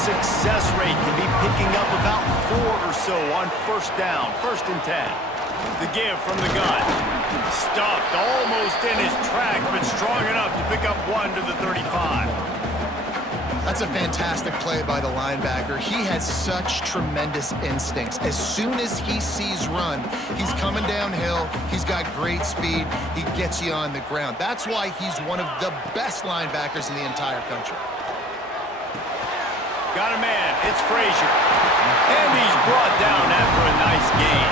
success rate can be picking up about 4 or so on first down, 1st and 10. The give from the gun. Stuffed almost in his tracks, but strong enough to pick up 1 to the 35. That's a fantastic play by the linebacker. He has such tremendous instincts. As soon as he sees run, he's coming downhill. He's got great speed. He gets you on the ground. That's why he's one of the best linebackers in the entire country. Got a man. It's Frazier. And he's brought down after a nice gain.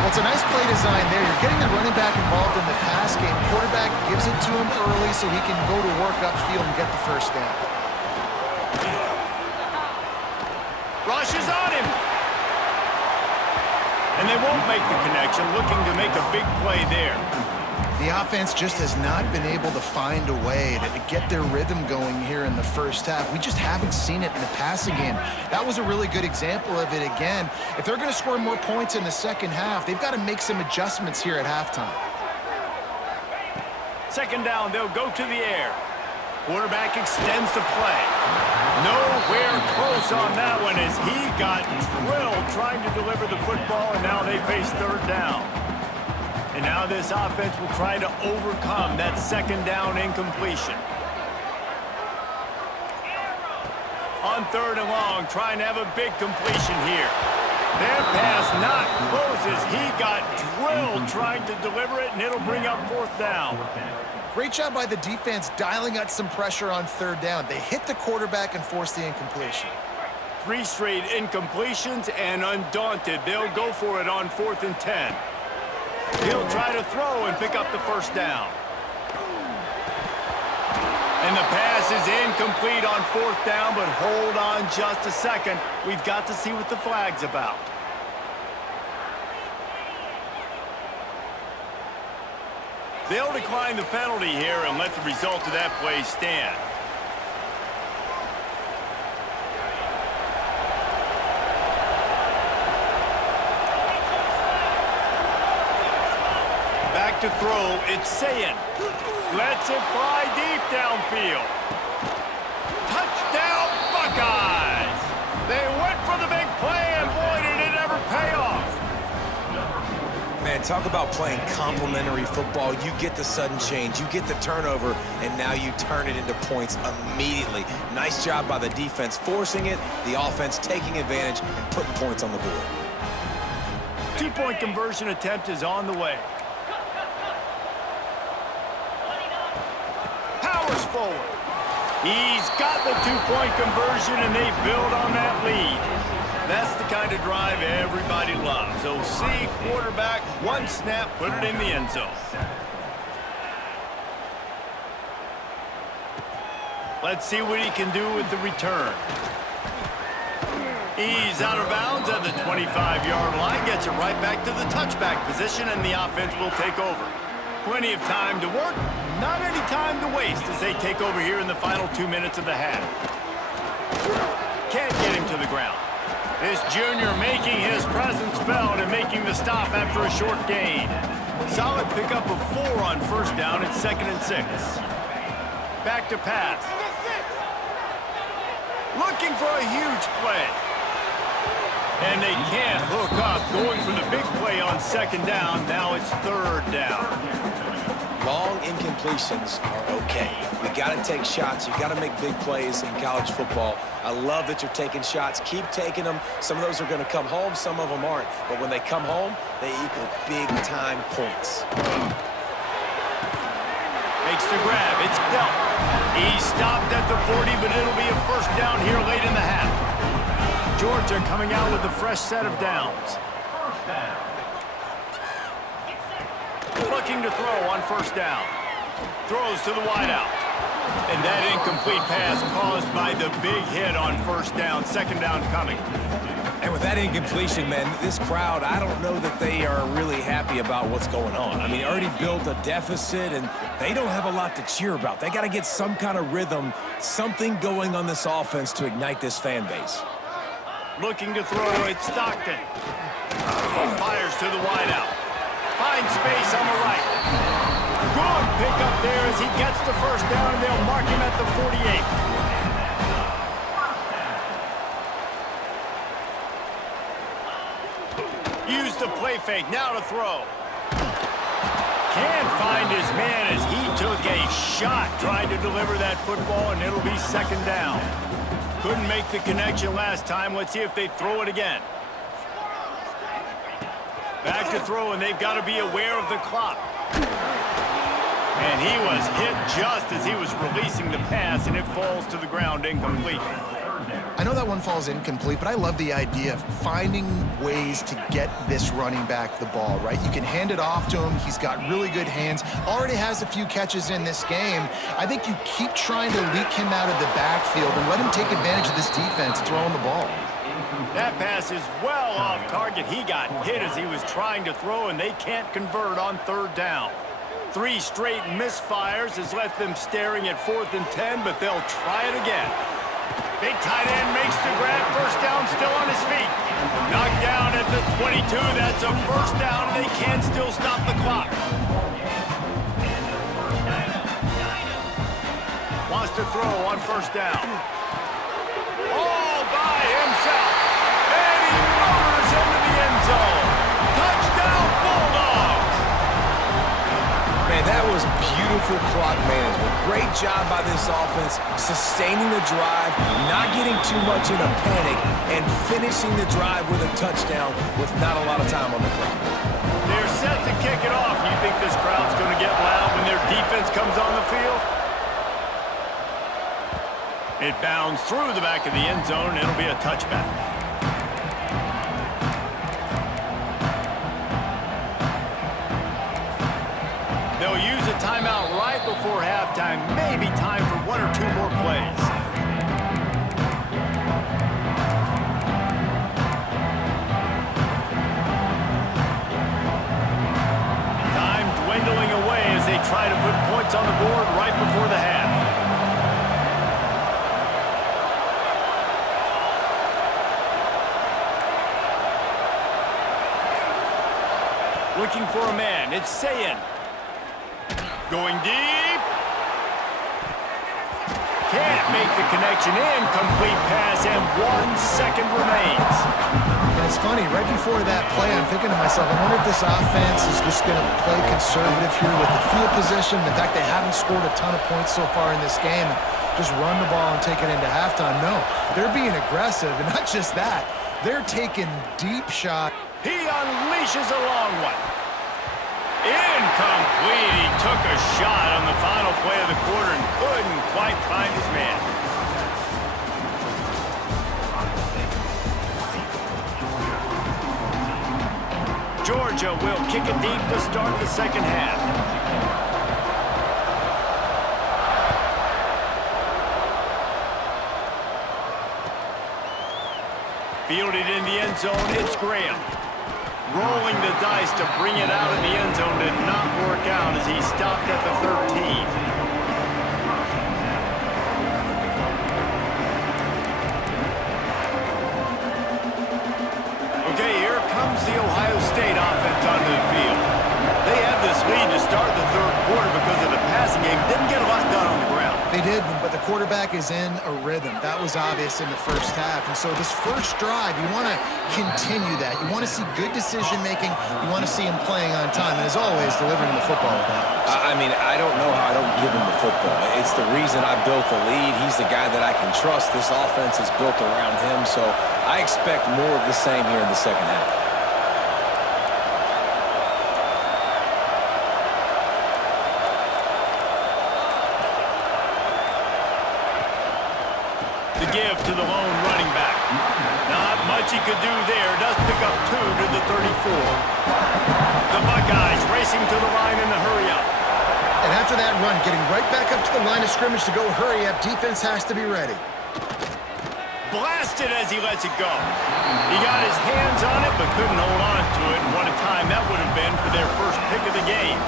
Well, it's a nice play design there. You're getting the running back involved in the pass game. Quarterback gives it to him early so he can go to work upfield and get the first down. Rushes on him. And they won't make the connection, looking to make a big play there. The offense just has not been able to find a way to get their rhythm going here in the first half. We just haven't seen it in the passing game. That was a really good example of it again. If they're going to score more points in the second half, they've got to make some adjustments here at halftime. 2nd down, they'll go to the air. Quarterback extends the play. Nowhere close on that one as he got drilled trying to deliver the football, and now they face 3rd down. And now this offense will try to overcome that 2nd down incompletion. On 3rd and long, trying to have a big completion here. Their pass not close as he got drilled trying to deliver it, and it'll bring up 4th down. Great job by the defense dialing out some pressure on 3rd down. They hit the quarterback and forced the incompletion. 3 straight incompletions, and undaunted, they'll go for it on 4th and 10. He'll try to throw and pick up the 1st down. And the pass is incomplete on 4th down, but hold on just a second. We've got to see what the flag's about. They'll decline the penalty here and let the result of that play stand. Back to throw, it's Sayin. Lets it fly deep downfield. Touchdown, Buckeyes! They went for the big play, and boy, did it ever pay off. Man, talk about playing complementary football. You get the sudden change, you get the turnover, and now you turn it into points immediately. Nice job by the defense forcing it, the offense taking advantage and putting points on the board. 2-point conversion attempt is on the way. Powers forward. He's got the 2-point conversion, and they build on that lead. That's the kind of drive everybody loves. OC, quarterback, 1 snap, put it in the end zone. Let's see what he can do with the return. He's out of bounds at the 25-yard line, gets it right back to the touchback position, and the offense will take over. Plenty of time to work, not any time to waste as they take over here in the final 2 minutes of the half. Can't get him to the ground. This junior making his presence felt and making the stop after a short gain. Solid pickup of 4 on 1st down. It's 2nd and 6. Back to pass. Looking for a huge play. And they can't hook up. Going for the big play on 2nd down. Now it's 3rd down. Long incompletions are okay. You got to take shots. You got to make big plays in college football. I love that you're taking shots. Keep taking them. Some of those are going to come home. Some of them aren't. But when they come home, they equal big-time points. Makes the grab. It's dealt. He stopped at the 40, but it'll be a 1st down here late in the half. Georgia coming out with a fresh set of downs. Looking to throw on 1st down. Throws to the wideout. And that incomplete pass caused by the big hit on 1st down. 2nd down coming. And with that incompletion, man, this crowd, I don't know that they are really happy about what's going on. I mean, already built a deficit, and they don't have a lot to cheer about. They got to get some kind of rhythm, something going on this offense to ignite this fan base. Looking to throw, it's Stockton. Fires to the wideout. Finds space on the right. Good pick up there as he gets the 1st down, and they'll mark him at the 48. the play fake. Now to throw. Can't find his man as he took a shot trying to deliver that football, and it'll be second down. Couldn't make the connection last time. Let's see if they throw it again. Back to throw, and they've got to be aware of the clock. And he was hit just as he was releasing the pass, and it falls to the ground incomplete. I know that one falls incomplete, but I love the idea of finding ways to get this running back the ball, right? You can hand it off to him. He's got really good hands. Already has a few catches in this game. I think you keep trying to leak him out of the backfield and let him take advantage of this defense throwing the ball. That pass is well off target. He got hit as he was trying to throw, and they can't convert on third down. 3 straight misfires has left them staring at 4th and 10, but they'll try it again. Big tight end makes the grab. First down, still on his feet. Knocked down at the 22. That's a first down, and they can still stop the clock. Wants to throw on first down. All by himself. And he motors into the end zone. Touchdown, Bulldogs! Man, that was beautiful clock management. Great job by this offense, sustaining the drive, not getting too much in a panic, and finishing the drive with a touchdown with not a lot of time on the clock. They're set to kick it off. You think this crowd's going to get loud when their defense comes on the field? It bounds through the back of the end zone, and it'll be a touchback. They'll use a timeout right before halftime. Maybe time for 1 or 2 more plays. Time dwindling away as they try to put points on the board right before the half. Looking for a man. It's Sayin. Going deep. Can't make the connection. Incomplete pass, and 1 second remains. And it's funny, right before that play, I'm thinking to myself, I wonder if this offense is just going to play conservative here with the field position. The fact they haven't scored a ton of points so far in this game, just run the ball and take it into halftime. No, they're being aggressive, and not just that. They're taking deep shots. He unleashes a long one. Incomplete. He took a shot on the final play of the quarter and couldn't quite find his man. Georgia will kick it deep to start the second half. Fielded in the end zone, it's Graham. Rolling the dice to bring it out of the end zone did not work out as he stopped at the 13. Okay, here comes the Ohio State offense onto the field. They had this lead to start the third quarter because of the passing game. Didn't get a lot done on the ground. They did, but the quarterback is in a rhythm. That was obvious in the first half. And so this first drive, you want to continue that. You want to see good decision-making. You want to see him playing on time. And as always, delivering the football with that. I mean, I don't know how I don't give him the football. It's the reason I built the lead. He's the guy that I can trust. This offense is built around him. So I expect more of the same here in the second half. Give to the lone running back. Not much he could do there. Does pick up 2 to the 34. The Buckeyes racing to the line in the hurry-up. And after that run, getting right back up to the line of scrimmage to go hurry up, defense has to be ready. Blasted as he lets it go. He got his hands on it, but couldn't hold on to it. And what a time that would have been for their first pick of the game.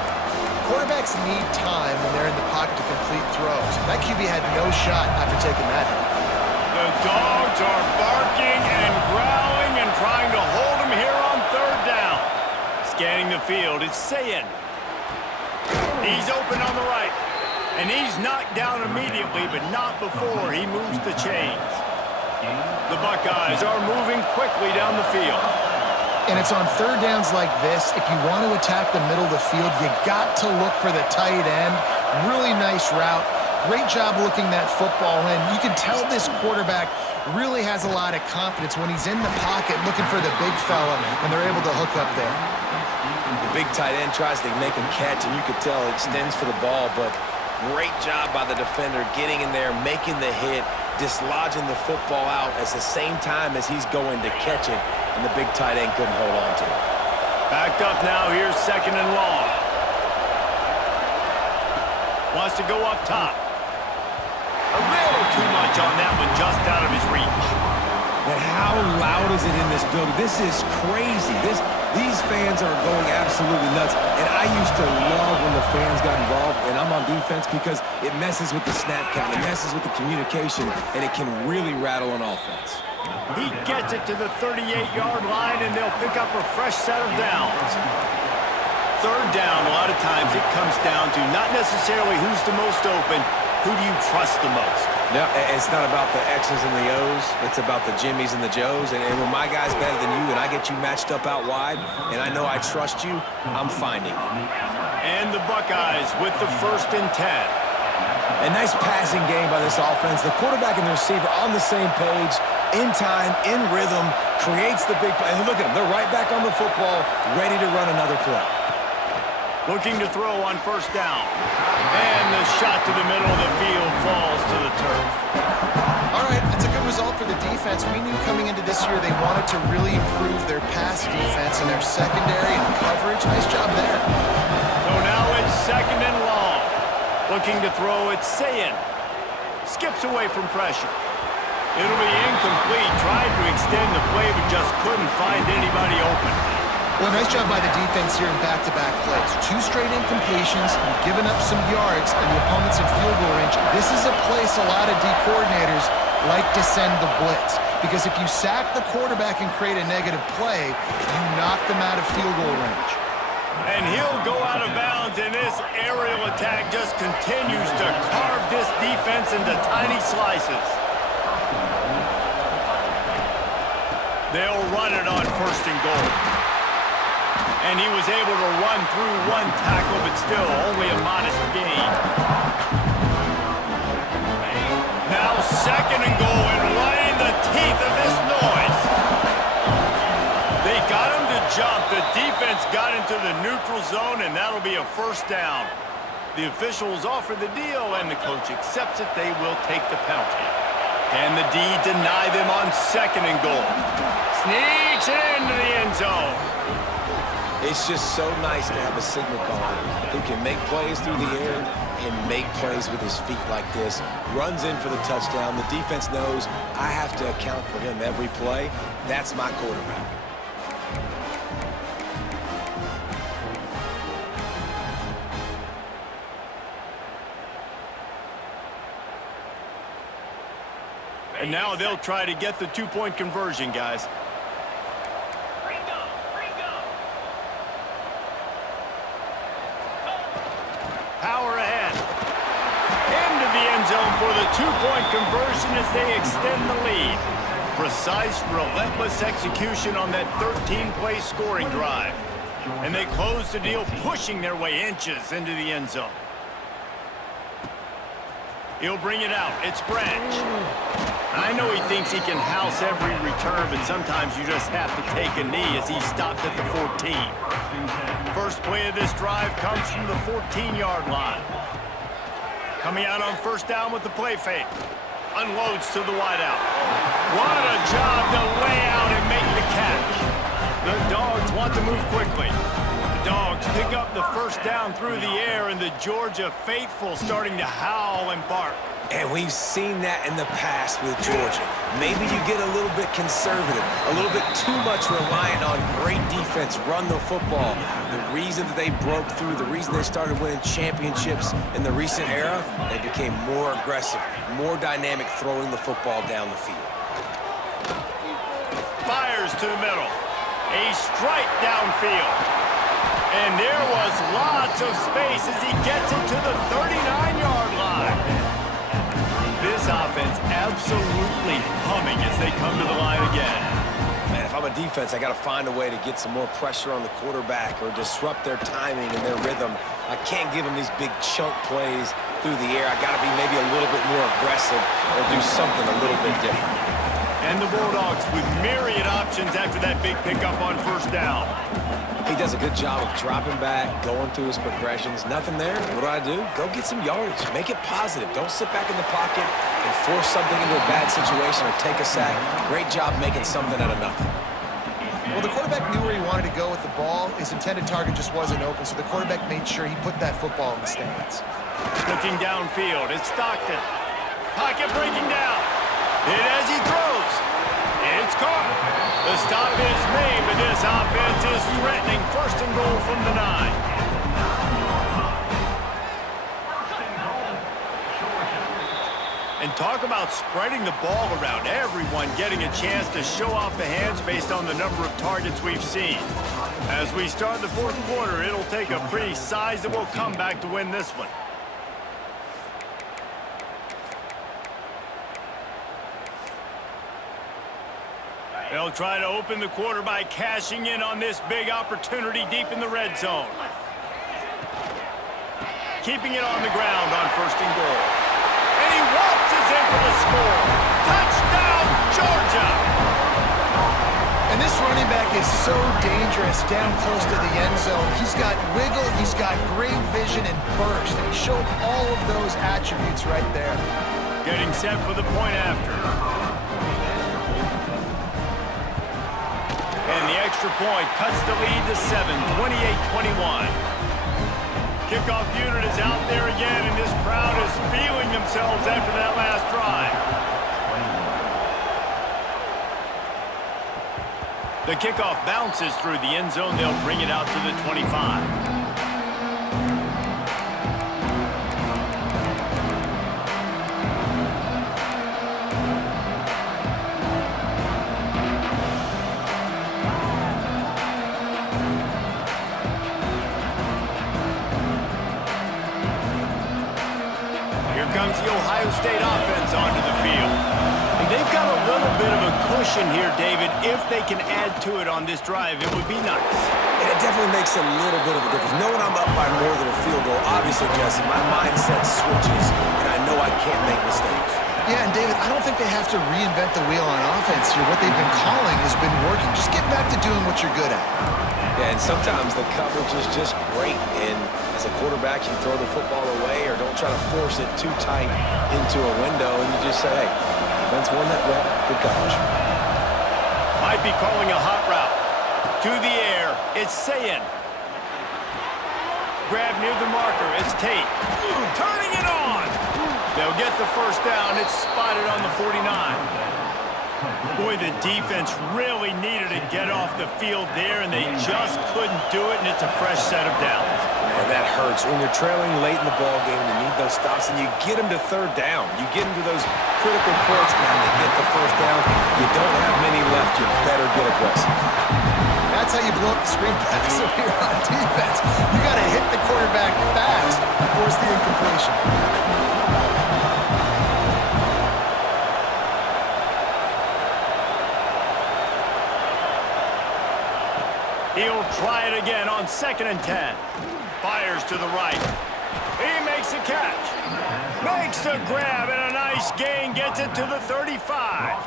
Quarterbacks need time when they're in the pocket to complete throws. That QB had no shot after taking that hit. The dogs are barking and growling and trying to hold him here on third down. Scanning the field, it's Sayin. He's open on the right. And he's knocked down immediately, but not before he moves the chains. The Buckeyes are moving quickly down the field. And it's on third downs like this. If you want to attack the middle of the field, you got to look for the tight end. Really nice route. Great job looking that football in. You can tell this quarterback really has a lot of confidence when he's in the pocket looking for the big fella, and they're able to hook up there. The big tight end tries to make a catch, and you could tell it extends for the ball, but great job by the defender getting in there, making the hit, dislodging the football out at the same time as he's going to catch it, and the big tight end couldn't hold on to it. Backed up now. Here's 2nd and long. Wants to go up top. A little too much on that one, just out of his reach. But how loud is it in this building? This is crazy. These fans are going absolutely nuts. And I used to love when the fans got involved, and I'm on defense, because it messes with the snap count, it messes with the communication, and it can really rattle an offense. He gets it to the 38-yard line, and they'll pick up a fresh set of downs. Third down, a lot of times it comes down to not necessarily who's the most open, who do you trust the most? No, it's not about the X's and the O's. It's about the Jimmys and the Joes. And when my guy's better than you and I get you matched up out wide and I know I trust you, I'm finding you. And the Buckeyes with the 1st and 10. A nice passing game by this offense. The quarterback and the receiver on the same page, in time, in rhythm, creates the big play. And look at them. They're right back on the football, ready to run another play. Looking to throw on 1st down. And the shot to the middle of the field falls to the turf. All right, that's a good result for the defense. We knew coming into this year they wanted to really improve their pass defense and their secondary and coverage. Nice job there. So now it's 2nd and long. Looking to throw, it's Sayin. Skips away from pressure. It'll be incomplete. Tried to extend the play, but just couldn't find anybody open. Well, nice job by the defense here in back-to-back plays. 2 straight incompletions, you've given up some yards, and the opponent's in field goal range. This is a place a lot of D coordinators like to send the blitz, because if you sack the quarterback and create a negative play, you knock them out of field goal range. And he'll go out of bounds, and this aerial attack just continues to carve this defense into tiny slices. They'll run it on 1st and goal. And he was able to run through 1 tackle, but still only a modest gain. Now 2nd and goal, and right in the teeth of this noise. They got him to jump. The defense got into the neutral zone, and that'll be a 1st down. The officials offer the deal, and the coach accepts it. They will take the penalty. Can the D deny them on 2nd and goal? Sneaks into the end zone. It's just so nice to have a signal caller who can make plays through the air and make plays with his feet like this. Runs in for the touchdown. The defense knows I have to account for him every play. That's my quarterback. And now they'll try to get the 2-point conversion, guys. Power ahead. Into the end zone for the 2-point conversion as they extend the lead. Precise, relentless execution on that 13-play scoring drive. And they close the deal, pushing their way inches into the end zone. He'll bring it out. It's Branch. I know he thinks he can house every return, but sometimes you just have to take a knee as he stopped at the 14. First play of this drive comes from the 14-yard line. Coming out on 1st down with the play fake. Unloads to the wideout. What a job to lay out and make the catch. The Dogs want to move quickly. The Dogs pick up the 1st down through the air, and the Georgia faithful starting to howl and bark. And we've seen that in the past with Georgia. Maybe you get a little bit conservative, a little bit too much reliant on great defense, run the football. The reason that they broke through, the reason they started winning championships in the recent era, they became more aggressive, more dynamic throwing the football down the field. Fires to the middle. A strike downfield. And there was lots of space as he gets it to the 39-yard line. This offense absolutely humming as they come to the line again. Man, if if I'm a defense, I got to find a way to get some more pressure on the quarterback or disrupt their timing and their rhythm. I can't give them these big chunk plays through the air. I got to be maybe a little bit more aggressive or do something a little bit different. And the Bulldogs with myriad options after that big pickup on first down. He does a good job of dropping back, going through his progressions. Nothing there. What do? Go get some yardage. Make it positive. Don't sit back in the pocket and force something into a bad situation or take a sack. Great job making something out of nothing. Well, the quarterback knew where he wanted to go with the ball. His intended target just wasn't open, so the quarterback made sure he put that football in the stands. Looking downfield, it's Stockton. Pocket breaking down. Hit as he throws. It's caught. The stop is made, but this offense is threatening. First and goal from the 9. And talk about spreading the ball around. Everyone getting a chance to show off the hands based on the number of targets we've seen. As we start the fourth quarter, it'll take a pretty sizable comeback to win this one. They'll try to open the quarter by cashing in on this big opportunity deep in the red zone. Keeping it on the ground on first and goal. And he waltzes in for the score. Touchdown, Georgia! And this running back is so dangerous down close to the end zone. He's got wiggle, he's got great vision and burst, and he showed all of those attributes right there. Getting set for the point after. And the extra point cuts the lead to 7, 28-21. Kickoff unit is out there again, and this crowd is feeling themselves after that last drive. The kickoff bounces through the end zone. They'll bring it out to the 25. Comes the Ohio State offense onto the field. And they've got a little bit of a cushion here, David. If they can add to it on this drive, it would be nice. And it definitely makes a little bit of a difference. Knowing I'm up by more than a field goal, obviously, Jesse, my mindset switches, and I know I can't make mistakes. Yeah, and David, I don't think they have to reinvent the wheel on offense here. What they've been calling has been working. Just get back to doing what you're good at. Yeah, and sometimes the coverage is just great. And as a quarterback, you throw the football away or don't try to force it too tight into a window, and you just say, hey, defense won that rep, good coverage. Might be calling a hot route. To the air, it's Sayin. Grab near the marker, it's Tate. Turning it on! They'll get the first down. It's spotted on the 49. Boy, the defense really needed to get off the field there, and they just couldn't do it, and it's a fresh set of downs. Man, that hurts. When you're trailing late in the ball game, you need those stops, and you get them to third down. You get them to those critical points, man, they get the first down. You don't have many left. You better get aggressive. That's how you blow up the screen pass if you're on defense. You got to hit the quarterback fast and force the incompletion. He'll try it again on 2nd and 10. Fires to the right. He makes a catch. Makes the grab and a nice gain. Gets it to the 35.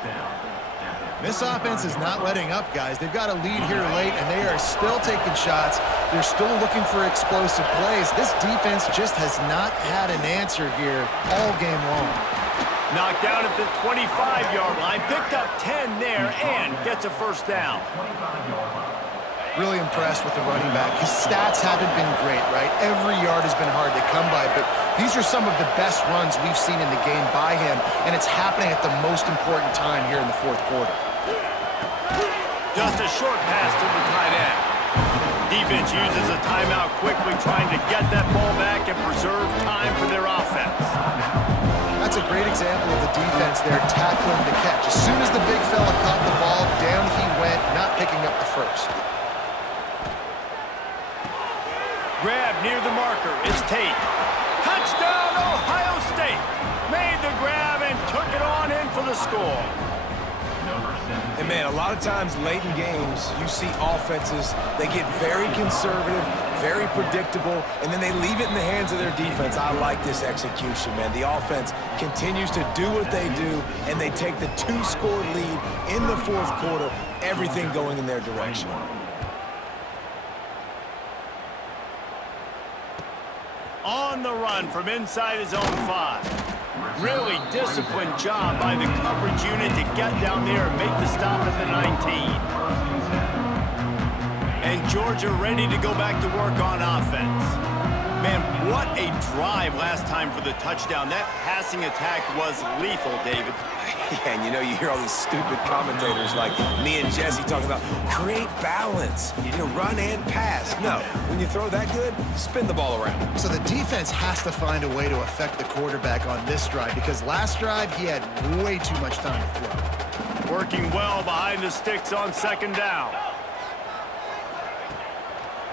This offense is not letting up, guys. They've got a lead here late, and they are still taking shots. They're still looking for explosive plays. This defense just has not had an answer here all game long. Knocked down at the 25-yard line. Picked up 10 there and gets a first down. Really impressed with the running back. His stats haven't been great, right? Every yard has been hard to come by, but these are some of the best runs we've seen in the game by him, and it's happening at the most important time here in the fourth quarter. Just a short pass to the tight end. Defense uses a timeout quickly, trying to get that ball back and preserve time for their offense. That's a great example of the defense there tackling the catch. As soon as the big fella caught the ball, down he went, not picking up the first. Grab near the marker. It's Tate. Touchdown, Ohio State. Made the grab and took it on in for the score. And, man, a lot of times late in games, you see offenses, they get very conservative, very predictable, and then they leave it in the hands of their defense. I like this execution, man. The offense continues to do what they do, and they take the 2-score lead in the fourth quarter, everything going in their direction. On the run from inside his own 5. Really disciplined job by the coverage unit to get down there and make the stop at the 19. And Georgia ready to go back to work on offense. Man, what a drive last time for the touchdown. That passing attack was lethal, David. Yeah, and you know, you hear all these stupid commentators like me and Jesse talking about create balance, run and pass. No, when you throw that good, spin the ball around. So the defense has to find a way to affect the quarterback on this drive because last drive he had way too much time to throw. Working well behind the sticks on second down.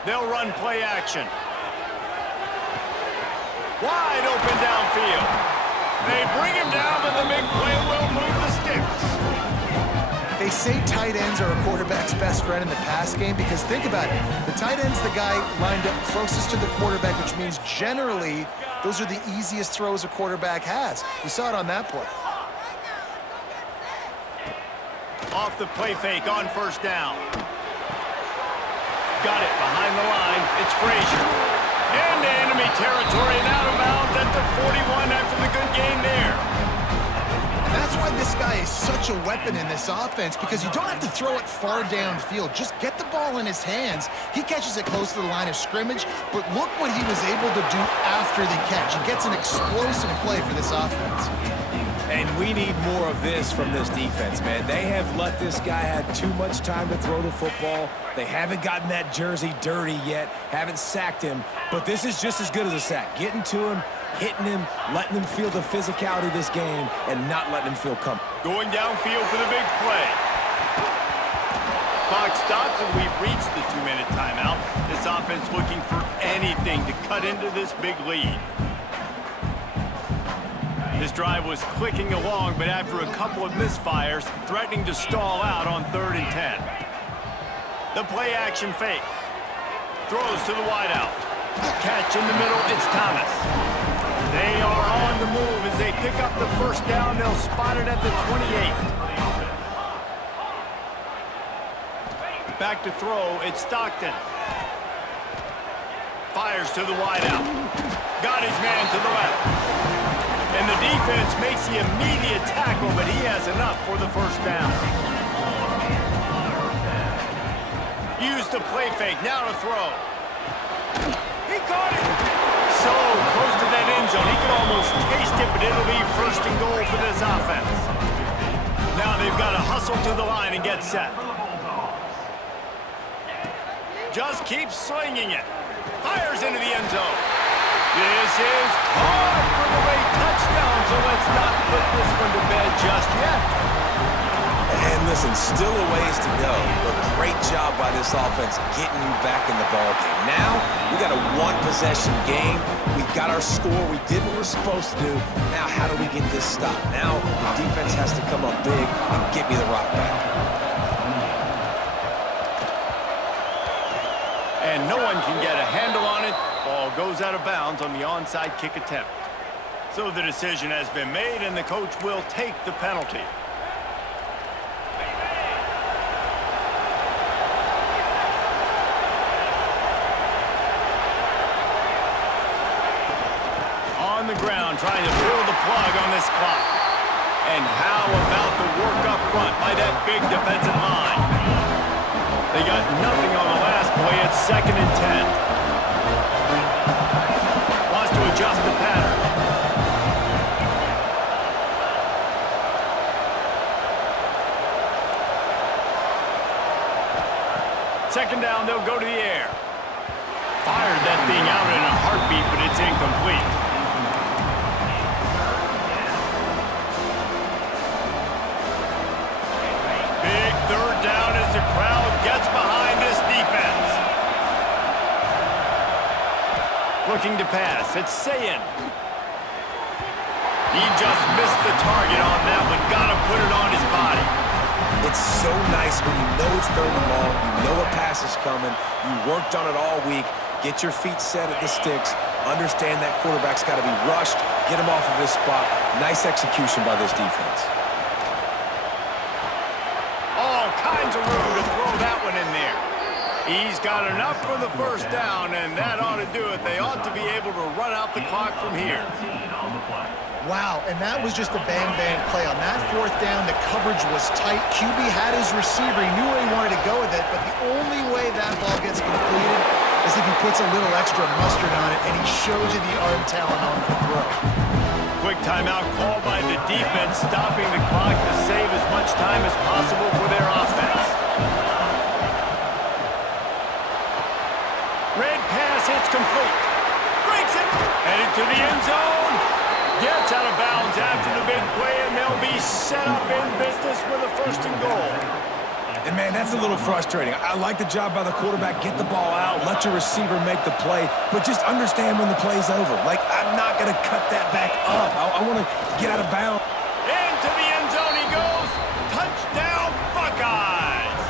They'll run play action. Wide open downfield. They bring him down, but the big play will move the sticks. They say tight ends are a quarterback's best friend in the pass game because think about it. The tight end's the guy lined up closest to the quarterback, which means generally those are the easiest throws a quarterback has. We saw it on that play. Off the play fake on first down. Got it behind the line. It's Frazier. Into enemy territory and out of bounds at the 41 after the good gain there. And that's why this guy is such a weapon in this offense because you don't have to throw it far downfield. Just get the ball in his hands. He catches it close to the line of scrimmage, but look what he was able to do after the catch. He gets an explosive play for this offense. And we need more of this from this defense, man. They have let this guy have too much time to throw the football. They haven't gotten that jersey dirty yet, haven't sacked him. But this is just as good as a sack. Getting to him, hitting him, letting him feel the physicality of this game, and not letting him feel comfortable. Going downfield for the big play. Clock stops and we've reached the 2-minute timeout. This offense looking for anything to cut into this big lead. This drive was clicking along, but after a couple of misfires, threatening to stall out on 3rd and 10. The play action fake. Throws to the wideout. Catch in the middle, it's Thomas. They are on the move as they pick up the first down. They'll spot it at the 28. Back to throw, it's Stockton. Fires to the wideout. Got his man to the left. And the defense makes the immediate tackle, but he has enough for the first down. Use the play fake, now to throw. He caught it. So close to that end zone, he can almost taste it, but it'll be 1st and goal for this offense. Now they've got to hustle to the line and get set. Just keeps slinging it. Fires into the end zone. This is caught for the late touchdown, so let's not put this one to bed just yet. And listen, still a ways to go, but great job by this offense getting you back in the ballgame. Now, we got a 1-possession game. We got our score. We did what we're supposed to do. Now, how do we get this stop? Now, the defense has to come up big and get me the rock back. And no one can get a handle on it. Ball goes out of bounds on the onside kick attempt. So the decision has been made, and the coach will take the penalty. On the ground, trying to pull the plug on this clock. And how about the work up front by that big defensive line? They got nothing on the last play. It's 2nd and 10. Wants to adjust the pattern. Second down, they'll go to the air. Fired that thing out in a heartbeat, but it's incomplete. Big 3rd down as the crowd gets behind this defense. Looking to pass, it's Sayin. He just missed the target on that one. Got to put it on his body. It's so nice when you know it's third and long, you know a pass is coming, you worked on it all week, get your feet set at the sticks, understand that quarterback's got to be rushed, get him off of his spot. Nice execution by this defense. All kinds of room to throw that one in there. He's got enough for the first down, and that ought to do it. They ought to be able to run out the clock from here. Wow, and that was just a bang-bang play. On that fourth down, the coverage was tight. QB had his receiver. He knew where he wanted to go with it, but the only way that ball gets completed is if he puts a little extra mustard on it, and he shows you the arm talent on the throw. Quick timeout called by the defense, stopping the clock to save as much time as possible for their offense. Red pass, it's complete. Breaks it. Headed to the end zone. Gets out of bounds after the big play, and they'll be set up in business with a first and goal. And, man, that's a little frustrating. I like the job by the quarterback. Get the ball out. Let your receiver make the play. But just understand when the play's over. Like, I'm not going to cut that back up. I want to get out of bounds. Into the end zone he goes. Touchdown, Buckeyes.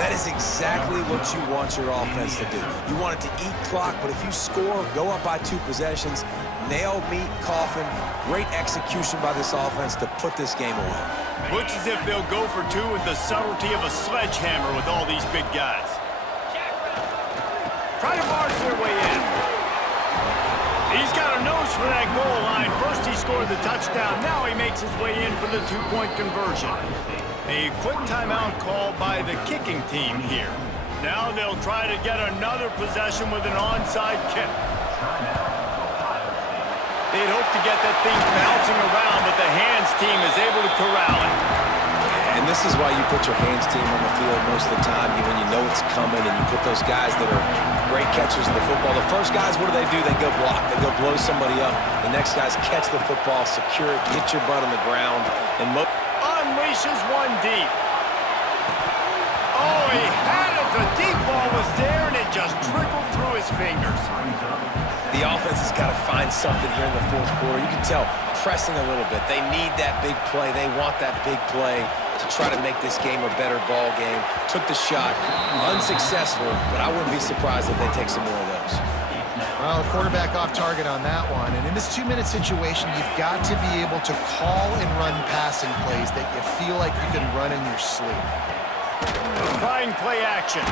That is exactly what you want your offense to do. You want it to eat clock, but if you score, go up by 2 possessions, nail, meet, coffin. Great execution by this offense to put this game away. Looks as if they'll go for 2 with the subtlety of a sledgehammer with all these big guys. Try to barge their way in. He's got a nose for that goal line. First he scored the touchdown. Now he makes his way in for the 2-point conversion. A quick timeout called by the kicking team here. Now they'll try to get another possession with an onside kick. They'd hope to get that thing bouncing around, but the hands team is able to corral it. And this is why you put your hands team on the field most of the time, when you know it's coming, and you put those guys that are great catchers in the football. The first guys, what do? They go block. They go blow somebody up. The next guys catch the football, secure it, get your butt on the ground, and unleashes one deep. Oh, he had it. The deep ball was there, and it just trickled through his fingers. The offense has got to find something here in the fourth quarter. You can tell pressing a little bit. They need that big play. They want that big play to try to make this game a better ball game. Took the shot, unsuccessful, but I wouldn't be surprised if they take some more of those. Well, the quarterback off target on that one. And in this 2-minute situation, you've got to be able to call and run passing plays that you feel like you can run in your sleep. Trying play action.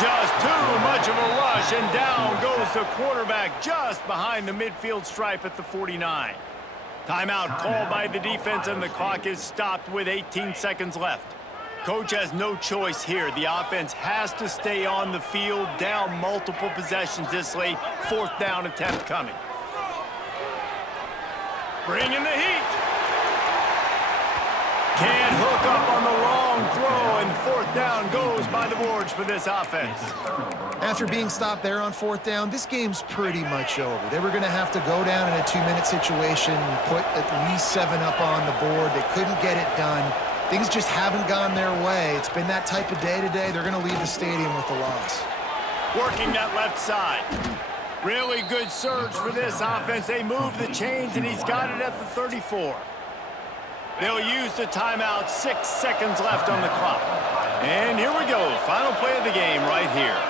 Just too much of a rush, and down goes the quarterback just behind the midfield stripe at the 49. Timeout called by the defense, and the clock is stopped with 18 seconds left. Coach has no choice here. The offense has to stay on the field, down multiple possessions this late. 4th down attempt coming. Bringing the heat. Can't hook up on the wrong throw, and 4th down goes by the boards for this offense. After being stopped there on 4th down, this game's pretty much over. They were going to have to go down in a 2-minute situation, put at least 7 up on the board. They couldn't get it done. Things just haven't gone their way. It's been that type of day today. They're going to leave the stadium with a loss. Working that left side. Really good surge for this offense. They move the chains, and he's got it at the 34. They'll use the timeout. 6 seconds left on the clock. And here we go. Final play of the game right here.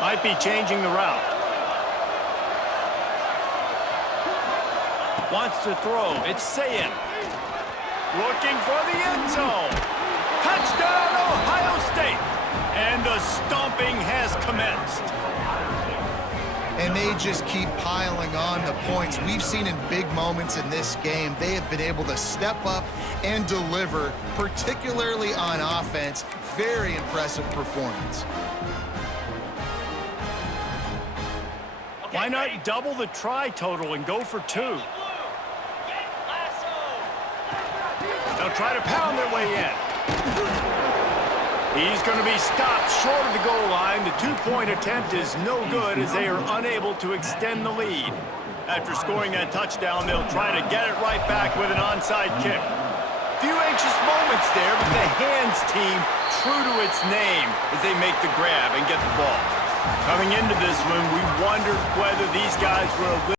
Might be changing the route. Wants to throw. It's Sayin. Looking for the end zone. Touchdown, Ohio State. And the stomping has commenced. And they just keep piling on the points. We've seen in big moments in this game, they have been able to step up and deliver, particularly on offense. Very impressive performance. Why not double the try total and go for 2? They'll try to pound their way in. He's going to be stopped short of the goal line. The 2-point attempt is no good as they are unable to extend the lead. After scoring that touchdown, they'll try to get it right back with an onside kick. Few anxious moments there, but the hands team true to its name as they make the grab and get the ball. Coming into this one, we wondered whether these guys were a little